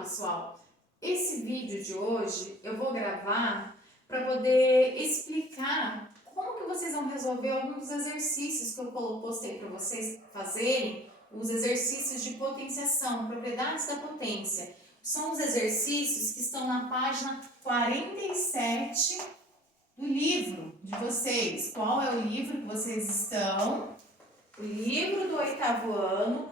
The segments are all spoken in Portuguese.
pessoal, esse vídeo de hoje eu vou gravar para poder explicar como que vocês vão resolver alguns dos exercícios que eu postei para vocês fazerem, os exercícios de potenciação, propriedades da potência. São os exercícios que estão na página 47 do livro de vocês. Qual é o livro que vocês estão? O livro do 8º ano,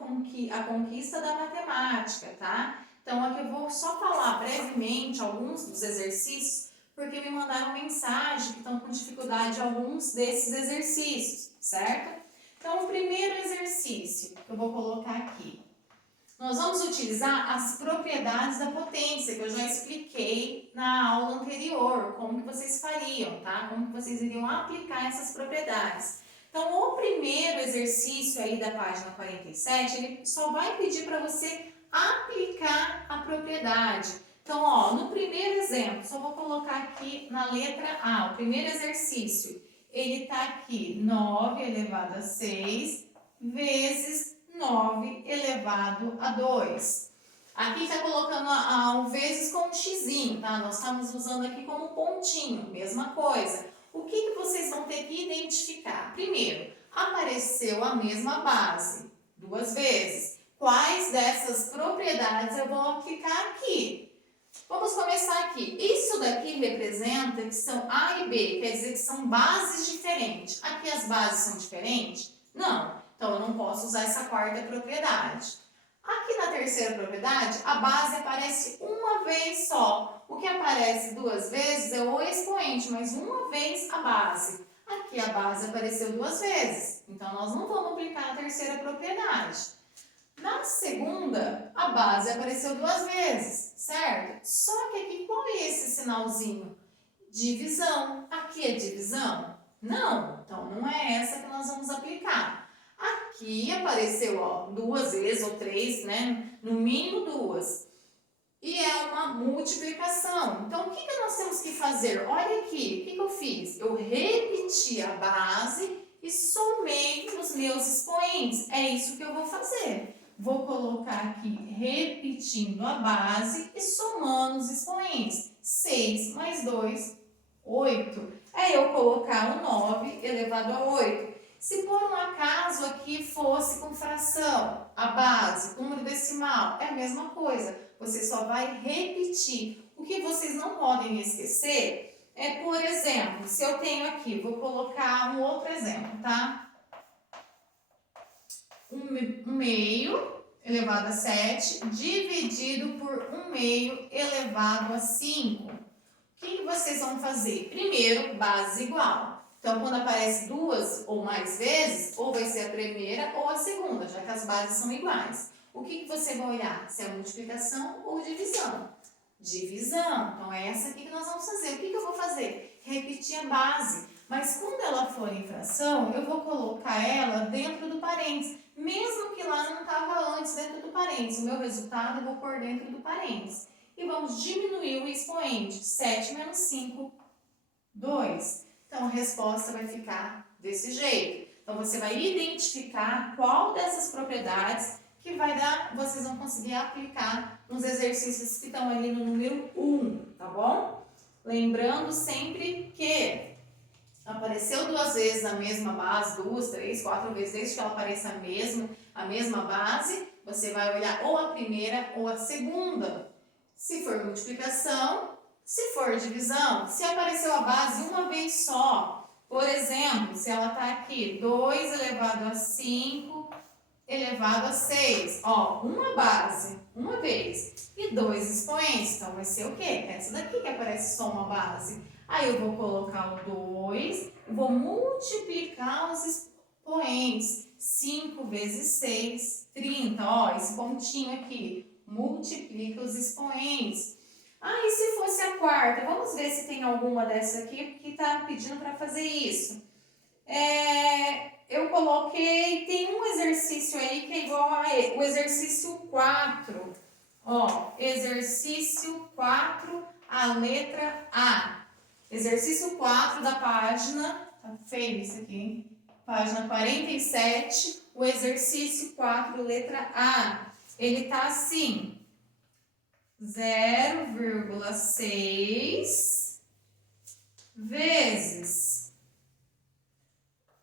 A Conquista da Matemática, tá? Então, aqui eu vou só falar brevemente alguns dos exercícios, porque me mandaram mensagem que estão com dificuldade em alguns desses exercícios, certo? Então, o primeiro exercício que eu vou colocar aqui. Nós vamos utilizar as propriedades da potência, que eu já expliquei na aula anterior, como que vocês fariam, tá? Como que vocês iriam aplicar essas propriedades. Então, o primeiro exercício aí da página 47, ele só vai pedir para você aplicar a propriedade. Então, ó, no primeiro exemplo, só vou colocar aqui na letra A, o primeiro exercício, ele está aqui, 9 elevado a 6 vezes 9 elevado a 2. Aqui está colocando o vezes com um xizinho, tá? Nós estamos usando aqui como pontinho, mesma coisa. O que vocês vão ter que identificar? Primeiro, apareceu a mesma base, duas vezes. Quais dessas propriedades eu vou aplicar aqui? Vamos começar aqui. Isso daqui representa que são A e B, quer dizer que são bases diferentes. Aqui as bases são diferentes? Não. Então, eu não posso usar essa quarta propriedade. Aqui na terceira propriedade, a base aparece uma vez só. O que aparece duas vezes é o expoente, mas uma vez a base. Aqui a base apareceu duas vezes, então nós não vamos aplicar a terceira propriedade. Na segunda, a base apareceu duas vezes, certo? Só que aqui, qual é esse sinalzinho? Divisão. Aqui é divisão? Não, então não é essa que nós vamos aplicar. Aqui apareceu, ó, duas vezes ou três, né? No mínimo duas. E é uma multiplicação. Então, o que nós temos que fazer? Olha aqui, o que eu fiz? Eu repeti a base e somei nos meus expoentes. É isso que eu vou fazer. Vou colocar aqui, repetindo a base e somando os expoentes. 6 mais 2, 8. É eu colocar o 9 elevado a 8. Se por um acaso aqui fosse com fração, a base, número decimal, é a mesma coisa. Você só vai repetir. O que vocês não podem esquecer é, por exemplo, se eu tenho aqui, vou colocar um outro exemplo, tá? 1 meio elevado a 7 dividido por 1 meio elevado a 5. O que vocês vão fazer? Primeiro, base igual. Então, quando aparece duas ou mais vezes, ou vai ser a primeira ou a segunda, já que as bases são iguais. O que você vai olhar? Se é multiplicação ou divisão? Divisão. Então, é essa aqui que nós vamos fazer. O que eu vou fazer? Repetir a base. Mas quando ela for em fração, eu vou colocar ela dentro do parênteses. Mesmo que lá não estava antes dentro do parênteses. O meu resultado eu vou pôr dentro do parênteses. E vamos diminuir o expoente. 7 menos 5, 2. Então, a resposta vai ficar desse jeito. Então, você vai identificar qual dessas propriedades que vai dar, vocês vão conseguir aplicar nos exercícios que estão ali no número 1, tá bom? Lembrando sempre que apareceu duas vezes a mesma base, 2, 3, 4 vezes, desde que ela apareça a mesma base, você vai olhar ou a primeira ou a segunda. Se for multiplicação, se for divisão, se apareceu a base uma vez só, por exemplo, se ela está aqui, 2 elevado a 5 elevado a 6, ó, uma base, uma vez, e 2 expoentes, então vai ser o quê? Essa daqui que aparece só uma base. Aí eu vou colocar o 2, vou multiplicar os expoentes, 5 vezes 6, 30, ó, esse pontinho aqui, multiplica os expoentes. E se fosse a quarta? Vamos ver se tem alguma dessa aqui que está pedindo para fazer isso. Eu coloquei, tem um exercício aí que é igual o exercício 4. Ó, exercício 4, a letra A. Exercício 4 da página, tá feio isso aqui, hein? Página 47, o exercício 4, letra A. Ele tá assim. 0,6 vezes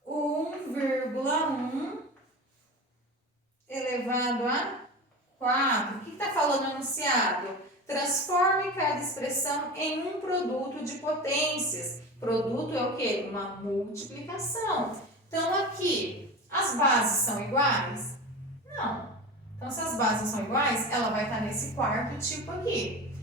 1,1 elevado a 4. O que está falando o enunciado? Transforme cada expressão em um produto de potências. Produto é o quê? Uma multiplicação. Então, aqui, as bases são iguais? Não. Então, se as bases são iguais, ela vai estar nesse quarto tipo aqui.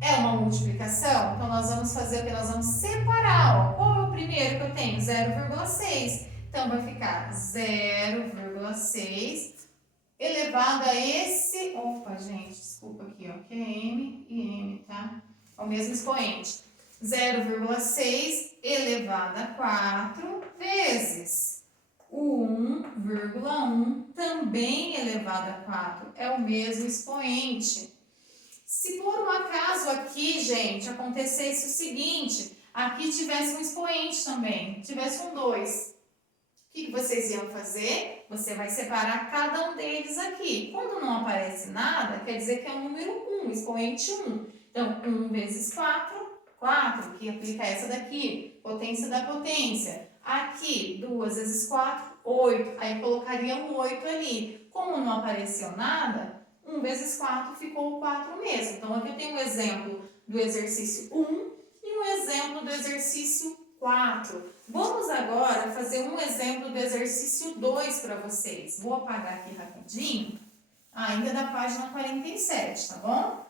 É uma multiplicação? Então, nós vamos fazer o que? Nós vamos separar. Ó. Qual é o primeiro que eu tenho? 0,6. Então, vai ficar 0,6 elevado a esse... Opa, gente, desculpa aqui, ó, que é M e M, tá? É o mesmo expoente. 0,6 elevado a 4 vezes o 1,1 também elevado a 4. É o mesmo expoente. Se por um acaso aqui, gente, acontecesse o seguinte, aqui tivesse um expoente também, tivesse um 2. O que vocês iam fazer? Você vai separar cada um deles aqui. Quando não aparece nada, quer dizer que é o número 1, expoente 1. Então, 1 vezes 4, 4, que aplica essa daqui, potência da potência. Aqui, 2 vezes 4, 8. Aí colocaria um 8 ali. Como não apareceu nada, 1 vezes 4 ficou o 4 mesmo. Então, aqui eu tenho um exemplo do exercício 1 e um exemplo do exercício 4. Vamos agora fazer um exemplo do exercício 2 para vocês. Vou apagar aqui rapidinho, ainda da página 47, tá bom?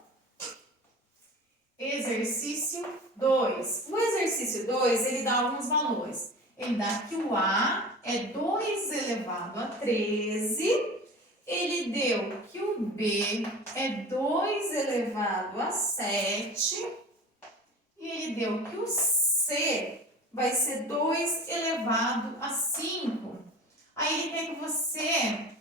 Exercício 2. O exercício 2, ele dá alguns valores. Ele dá que o A é 2 elevado a 13. Ele deu que o B é 2 elevado a 7. E ele deu que o C vai ser 2 elevado a 5. Aí ele quer que você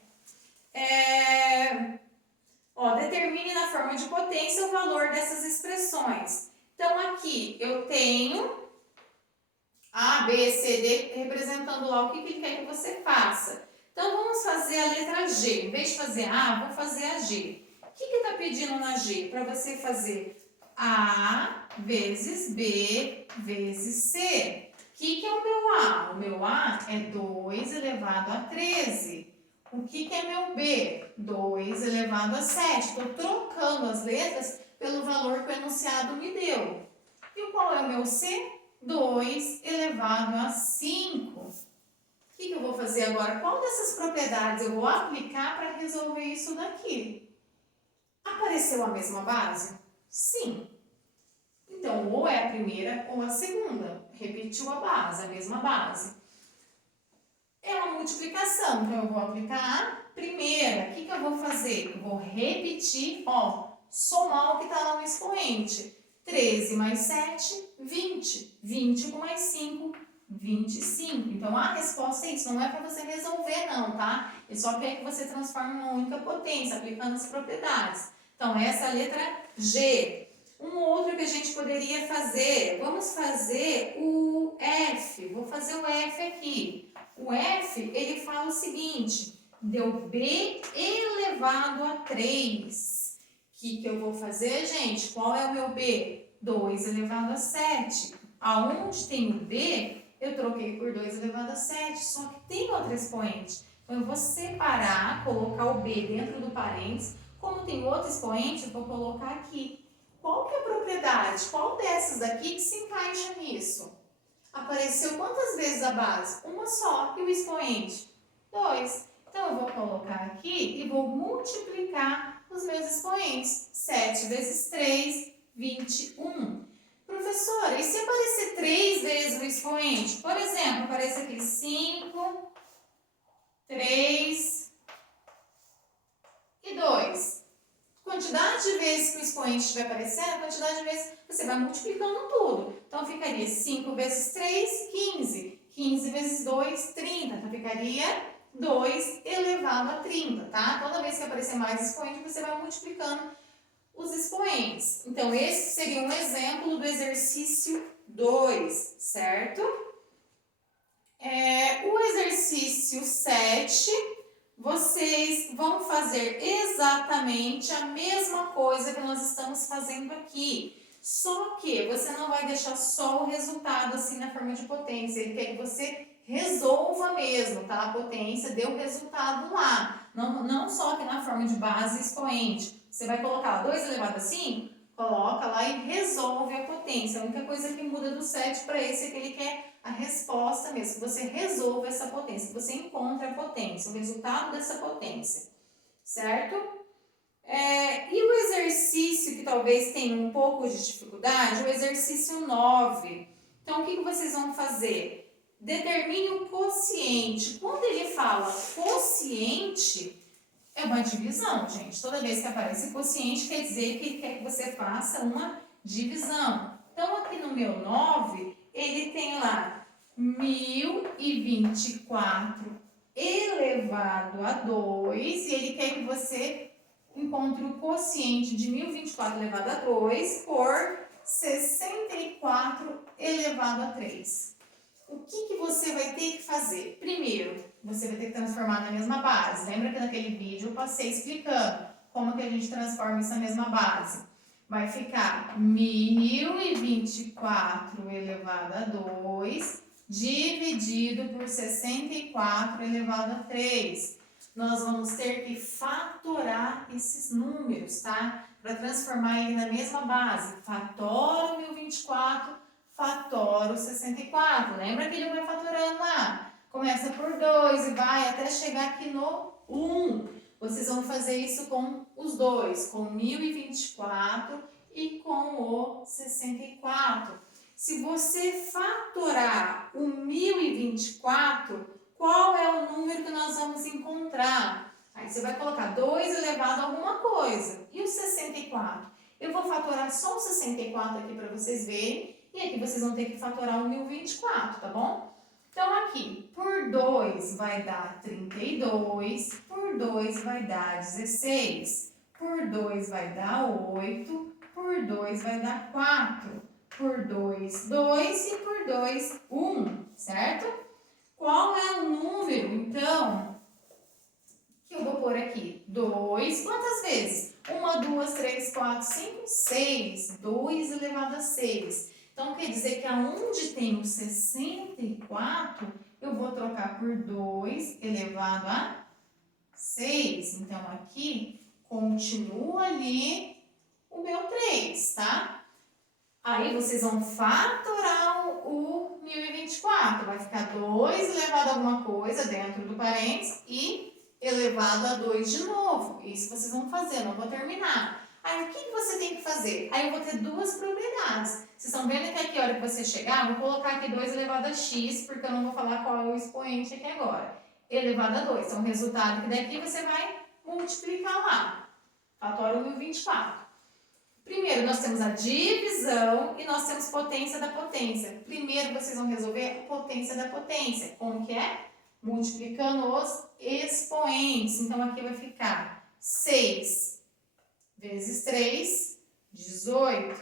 determine na forma de potência o valor dessas expressões. Então, aqui eu tenho A, B, C, D representando lá o que ele quer que você faça. Então, vamos fazer a letra G. Em vez de fazer A, vou fazer a G. O que está pedindo na G? Para você fazer A vezes B vezes C. O que é o meu A? O meu A é 2 elevado a 13. O que é meu B? 2 elevado a 7. Estou trocando as letras pelo valor que o enunciado me deu. E qual é o meu C? 2 elevado a 5. O que eu vou fazer agora? Qual dessas propriedades eu vou aplicar para resolver isso daqui? Apareceu a mesma base? Sim. Então, ou é a primeira ou a segunda. Repetiu a base, a mesma base. É uma multiplicação, então eu vou aplicar a primeira. O que eu vou fazer? Eu vou repetir, somar o que está lá no expoente. 13 mais 7, 20. 20 com mais 5, 25. Então, a resposta é isso. Não é para você resolver, não, tá? Ele só quer que você transforme em uma única potência, aplicando as propriedades. Então, essa é a letra G. Um outro que a gente poderia fazer, vamos fazer o F. Vou fazer o F aqui. O F, ele fala o seguinte, deu B elevado a 3. O que eu vou fazer, gente? Qual é o meu B? 2 elevado a 7. Aonde tem o B, eu troquei por 2 elevado a 7, só que tem outro expoente. Então, eu vou separar, colocar o B dentro do parênteses. Como tem outro expoente, eu vou colocar aqui. Qual que é a propriedade? Qual dessas daqui que se encaixa nisso? Apareceu quantas vezes a base? Uma só. E o expoente? 2. Então, eu vou colocar aqui e vou multiplicar os meus expoentes. 7 vezes 3, 21. Professora, e se aparecer 3 vezes o expoente? Por exemplo, aparece aqui 5, 3 e 2. Quantidade de vezes que o expoente estiver aparecendo, a quantidade de vezes você vai multiplicando tudo. Então, ficaria 5 vezes 3, 15. 15 vezes 2, 30. Então, ficaria 2 elevado a 30, tá? Toda vez que aparecer mais expoente, você vai multiplicando os expoentes. Então, esse seria um exemplo do exercício 2, certo? O exercício 7... vocês vão fazer exatamente a mesma coisa que nós estamos fazendo aqui. Só que você não vai deixar só o resultado assim na forma de potência. Ele quer que você resolva mesmo, tá? A potência deu o resultado lá. Não só aqui na forma de base e expoente. Você vai colocar 2 elevado a 5, coloca lá e resolve a potência. A única coisa que muda do 7 para esse é que ele quer a resposta mesmo, que você resolva essa potência, que você encontre a potência, o resultado dessa potência, certo? E o exercício que talvez tenha um pouco de dificuldade, o exercício 9. Então, o que vocês vão fazer? Determine o quociente. Quando ele fala quociente, é uma divisão, gente. Toda vez que aparece quociente, quer dizer que ele quer que você faça uma divisão. Então, aqui no meu 9, ele tem lá 1024 elevado a 2, e ele quer que você encontre o quociente de 1024 elevado a 2 por 64 elevado a 3. O que você vai ter que fazer? Primeiro, você vai ter que transformar na mesma base. Lembra que naquele vídeo eu passei explicando como que a gente transforma isso na mesma base? Vai ficar 1024 elevado a 2 dividido por 64 elevado a 3. Nós vamos ter que fatorar esses números, tá? Para transformar ele na mesma base. Fatora o 1024, fatora o 64. Lembra que ele vai fatorando lá? Começa por 2 e vai até chegar aqui no 1. Vocês vão fazer isso com os dois, com 1024 e com o 64. Se você fatorar o 1024, qual é o número que nós vamos encontrar? Aí você vai colocar 2 elevado a alguma coisa. E o 64? Eu vou fatorar só o 64 aqui para vocês verem. E aqui vocês vão ter que fatorar o 1024, tá bom? Então, aqui, por 2 vai dar 32, por 2 vai dar 16, por 2 vai dar 8, por 2 vai dar 4, por 2, 2 e por 2, 1, certo? Qual é o número, então, que eu vou pôr aqui? 2, quantas vezes? 1, 2, 3, 4, 5, 6. 2 elevado a 6. Então, quer dizer que aonde tem o 64, eu vou trocar por 2 elevado a 6. Então, aqui, continua ali o meu 3, tá? Aí, vocês vão fatorar o 1024. Vai ficar 2 elevado a alguma coisa dentro do parênteses e elevado a 2 de novo. Isso vocês vão fazer, não vou terminar. Aí, o que você tem que fazer? Aí, eu vou ter duas propriedades. Vocês estão vendo que aqui, a hora que você chegar, eu vou colocar aqui 2 elevado a x, porque eu não vou falar qual é o expoente aqui agora. Elevado a 2. Então, o resultado que daqui você vai multiplicar lá. Fatora o 1024. Primeiro, nós temos a divisão e nós temos potência da potência. Primeiro, vocês vão resolver a potência da potência. Como que é? Multiplicando os expoentes. Então, aqui vai ficar 6 vezes 3, 18.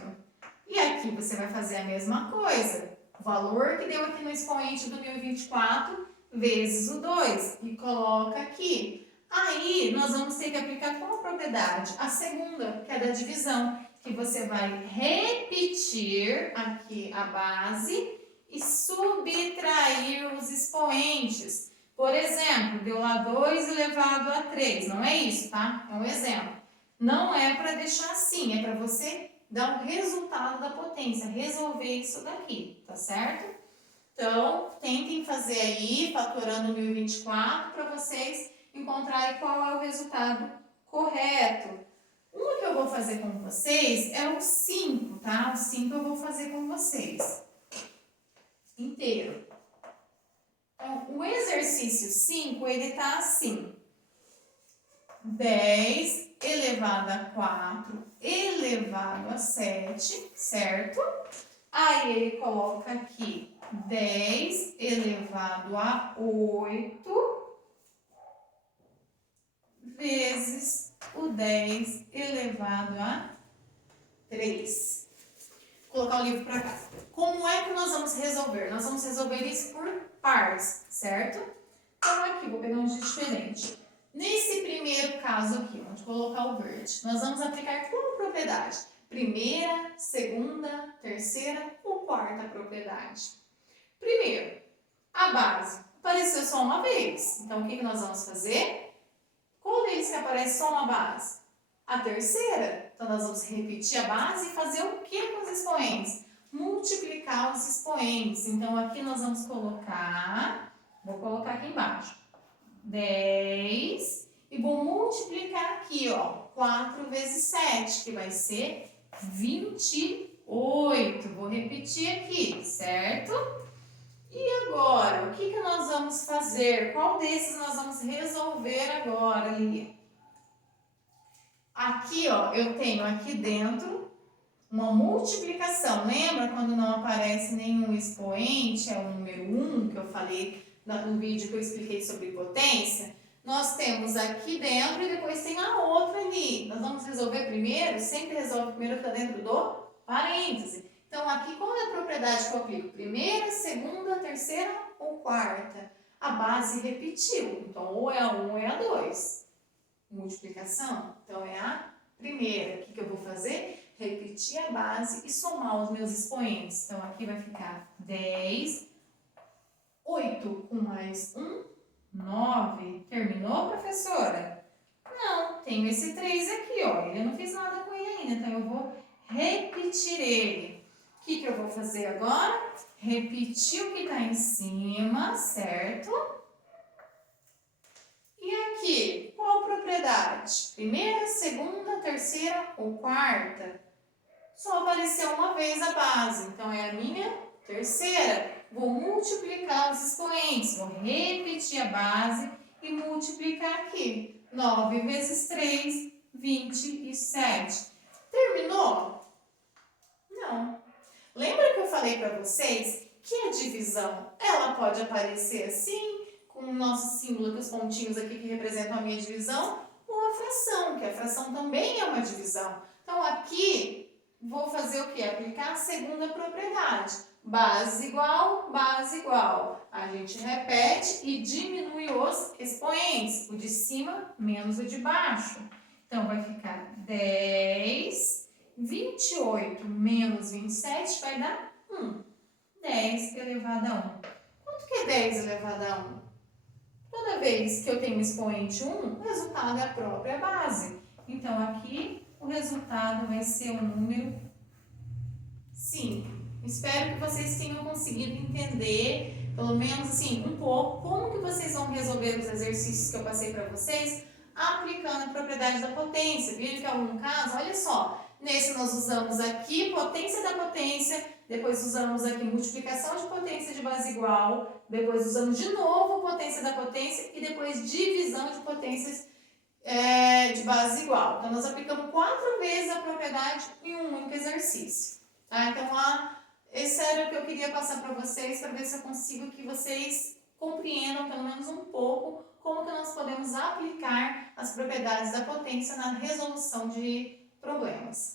E aqui você vai fazer a mesma coisa. O valor que deu aqui no expoente do 1024 vezes o 2. E coloca aqui. Aí, nós vamos ter que aplicar qual propriedade? A segunda, que é da divisão. Que você vai repetir aqui a base e subtrair os expoentes. Por exemplo, deu lá 2 elevado a 3. Não é isso, tá? É um exemplo. Não é para deixar assim, é para você dar o resultado da potência, resolver isso daqui, tá certo? Então, tentem fazer aí, fatorando 1024, para vocês encontrarem qual é o resultado correto. Um que eu vou fazer com vocês é o 5, tá? O 5 eu vou fazer com vocês inteiro. Então, o exercício 5, ele tá assim. 10 elevado a 4 elevado a 7, certo? Aí ele coloca aqui 10 elevado a 8 vezes o 10 elevado a 3. Vou colocar o livro para cá. Como é que nós vamos resolver? Nós vamos resolver isso por pares, certo? Então, aqui, vou pegar um diferente. Nesse primeiro caso aqui, onde colocar o verde, nós vamos aplicar qual propriedade? Primeira, segunda, terceira ou quarta propriedade? Primeiro, a base apareceu só uma vez. Então, o que nós vamos fazer? Qual deles que aparece só uma base? A terceira. Então, nós vamos repetir a base e fazer o que com os expoentes? Multiplicar os expoentes. Então, aqui nós vamos colocar, vou colocar aqui embaixo, 10 e vou multiplicar aqui, ó, 4 vezes 7, que vai ser 28. Vou repetir aqui, certo? E agora, o que nós vamos fazer? Qual desses nós vamos resolver agora, Lia? Aqui, ó, eu tenho aqui dentro uma multiplicação. Lembra quando não aparece nenhum expoente, é o número 1, que eu falei no vídeo que eu expliquei sobre potência? Nós temos aqui dentro e depois tem a outra ali. Nós vamos resolver primeiro, sempre resolve primeiro que está dentro do parêntese. Então, aqui, qual é a propriedade que eu aplico? Primeira, segunda, terceira ou quarta? A base repetiu, então ou é a 1 ou é a 2. Multiplicação, então é a primeira. O que eu vou fazer? Repetir a base e somar os meus expoentes. Então, aqui vai ficar 10, 8 com mais 1, 9. Terminou, professora? Não, tenho esse 3 aqui, ó. Eu não fiz nada com ele ainda, então eu vou repetir ele. O que eu vou fazer agora? Repetir o que está em cima, certo? E aqui, qual propriedade? Primeira, segunda, terceira ou quarta? Só apareceu uma vez a base, então é a minha terceira. Vou multiplicar os expoentes, vou repetir a base e multiplicar aqui. 9 vezes 3, 27. Terminou? Não. Lembra que eu falei para vocês que a divisão, ela pode aparecer assim, com o nosso símbolo, com os pontinhos aqui que representam a minha divisão, ou a fração, que a fração também é uma divisão. Então, aqui, vou fazer o quê? Aplicar a segunda propriedade. Base igual, base igual. A gente repete e diminui os expoentes. O de cima menos o de baixo. Então, vai ficar 10... 28 menos 27 vai dar 1. 10 elevado a 1. Quanto que é 10 elevado a 1? Toda vez que eu tenho expoente 1, o resultado é a própria base. Então, aqui, o resultado vai ser o número 5. Espero que vocês tenham conseguido entender, pelo menos assim, um pouco, como que vocês vão resolver os exercícios que eu passei para vocês, aplicando a propriedade da potência. Viram que em algum caso, olha só, nesse nós usamos aqui potência da potência, depois usamos aqui multiplicação de potência de base igual, depois usamos de novo potência da potência e depois divisão de potências de base igual. Então, nós aplicamos 4 vezes a propriedade em um único exercício. Tá? Então, esse era o que eu queria passar para vocês, para ver se eu consigo que vocês compreendam pelo menos um pouco como que nós podemos aplicar as propriedades da potência na resolução de problemas.